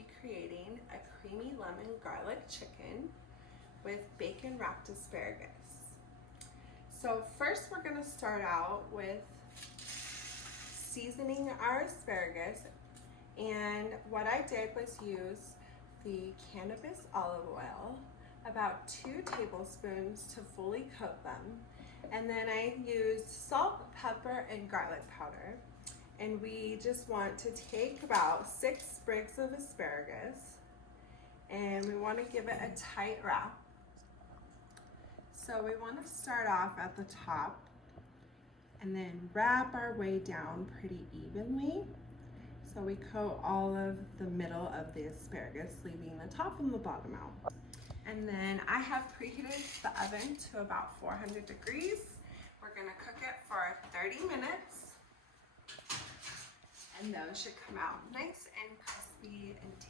be creating a creamy lemon garlic chicken with bacon wrapped asparagus. So first we're going to start out with seasoning our asparagus, and what I did was use the cannabis olive oil, about 2 tablespoons to fully coat them, and then I used salt, pepper, and garlic powder. And we just want to take about 6 sprigs of asparagus, and we want to give it a tight wrap. So we want to start off at the top and then wrap our way down pretty evenly. So we coat all of the middle of the asparagus, leaving the top and the bottom out. And then I have preheated the oven to about 400 degrees. We're gonna cook it for 30 minutes. And those should come out nice and crispy and tasty.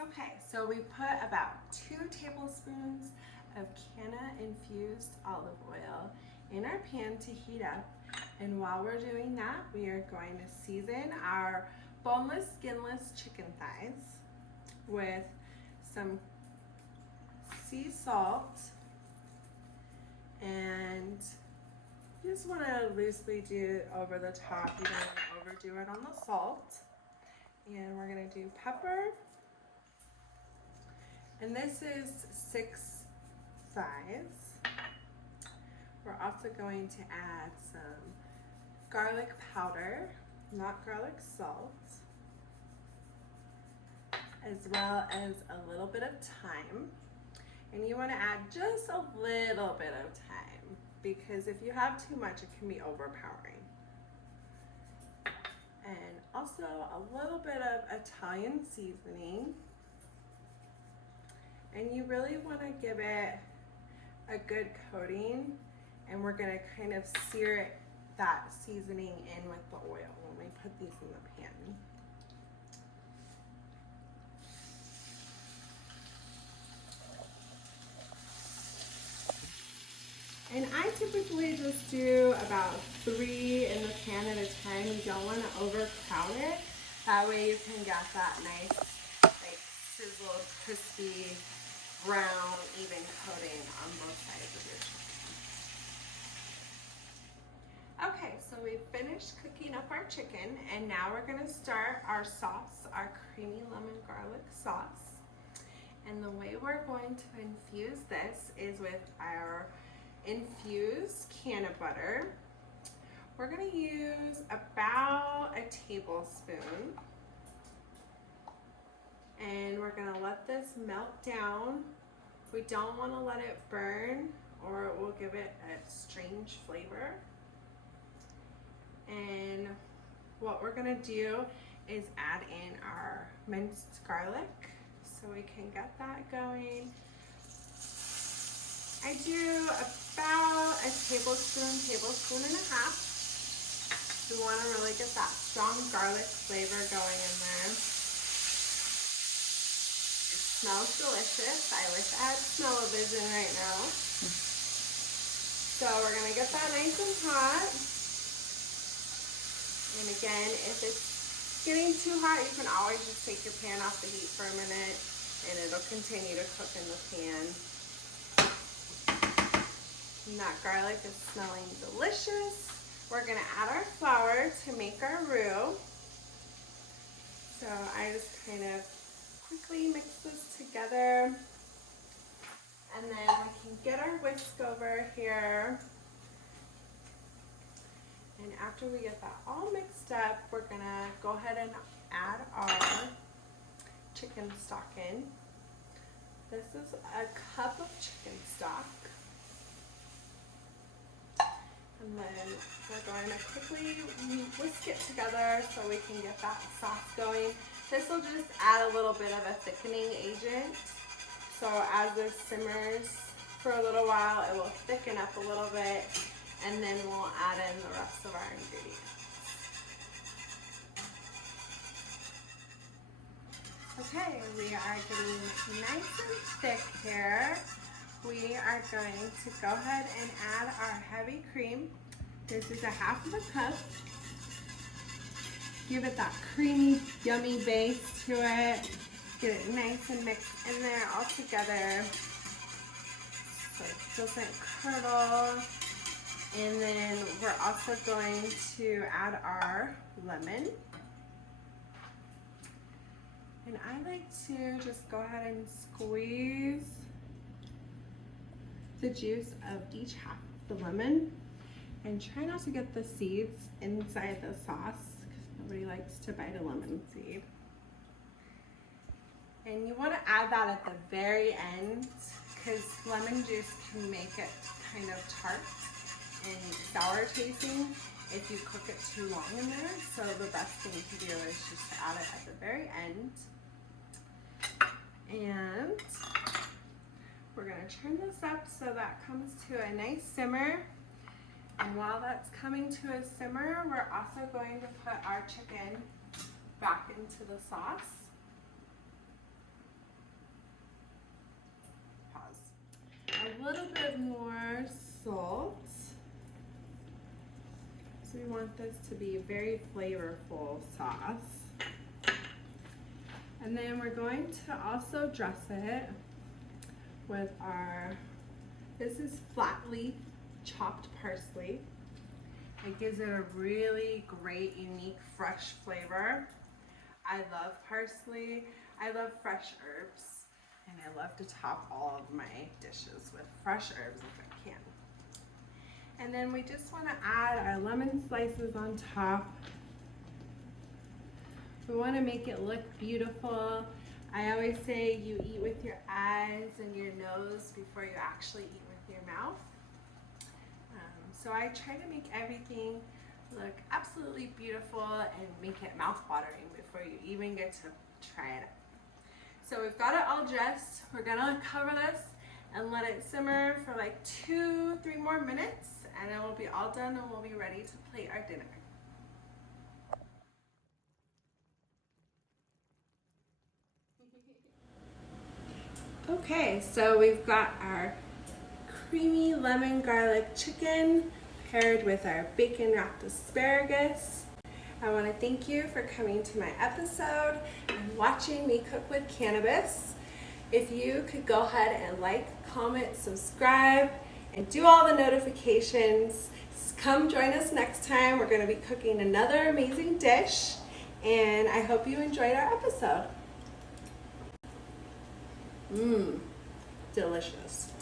Okay, so we put about 2 tablespoons of canna infused olive oil in our pan to heat up. And while we're doing that, we are going to season our boneless, skinless chicken thighs with some sea salt, and you just want to loosely do it over the top. You don't want to overdo it on the salt. And we're going to do pepper. And this is 6 thighs. We're also going to add some garlic powder, not garlic salt, as well as a little bit of thyme. And you want to add just a little bit of thyme, because if you have too much, it can be overpowering. And also a little bit of Italian seasoning. And you really want to give it a good coating, and we're going to kind of sear that seasoning in with the oil when we put these in the pan. And I typically just do about 3 in the pan at a time. You don't want to overcrowd it. That way you can get that nice, like, sizzled, crispy, brown, even coating on both sides of your chicken. Okay, so we've finished cooking up our chicken, and now we're going to start our sauce, our creamy lemon garlic sauce. And the way we're going to infuse this is with our infused canna butter. We're going to use about a tablespoon. And we're going to let this melt down. We don't want to let it burn, or it will give it a strange flavor. And what we're going to do is add in our minced garlic, so we can get that going. I do about a tablespoon and a half. We want to really get that strong garlic flavor going in there. Smells delicious. I wish I had smell-o-vision right now. So we're going to get that nice and hot. And again, if it's getting too hot, you can always just take your pan off the heat for a minute, and it'll continue to cook in the pan. And that garlic is smelling delicious. We're going to add our flour to make our roux. So I just kind of quickly mix this together, and then we can get our whisk over here. And after we get that all mixed up, we're gonna go ahead and add our chicken stock in. This is a cup of chicken stock. And then we're going to quickly whisk it together so we can get that sauce going. This will just add a little bit of a thickening agent. So as this simmers for a little while, it will thicken up a little bit, and then we'll add in the rest of our ingredients. Okay, we are getting nice and thick here. We are going to go ahead and add our heavy cream. This is a half of a cup. Give it that creamy, yummy base to it. Get it nice and mixed in there all together so it doesn't curdle. And then we're also going to add our lemon. And I like to just go ahead and squeeze the juice of each half of the lemon and try not to get the seeds inside the sauce because nobody likes to bite a lemon seed. And you want to add that at the very end because lemon juice can make it kind of tart and sour tasting if you cook it too long in there. So the best thing to do is just to add it at the very end. And we're going to turn this up so that comes to a nice simmer. And while that's coming to a simmer, we're also going to put our chicken back into the sauce. Pause. A little bit more salt. So we want this to be a very flavorful sauce. And then we're going to also dress it with this is flat leaf chopped parsley. It gives it a really great, unique, fresh flavor. I love parsley. I love fresh herbs. And I love to top all of my dishes with fresh herbs if I can. And then we just want to add our lemon slices on top. We want to make it look beautiful. I always say you eat with your eyes and your nose before you actually eat with your mouth. So I try to make everything look absolutely beautiful and make it mouth-watering before you even get to try it out. So we've got it all dressed. We're gonna cover this and let it simmer for like 2-3 more minutes, and then we'll be all done and we'll be ready to plate our dinner. Okay, so we've got our creamy lemon garlic chicken paired with our bacon wrapped asparagus. I want to thank you for coming to my episode and watching me cook with cannabis. If you could go ahead and like, comment, subscribe, and do all the notifications. Come join us next time. We're going to be cooking another amazing dish, and I hope you enjoyed our episode. Delicious.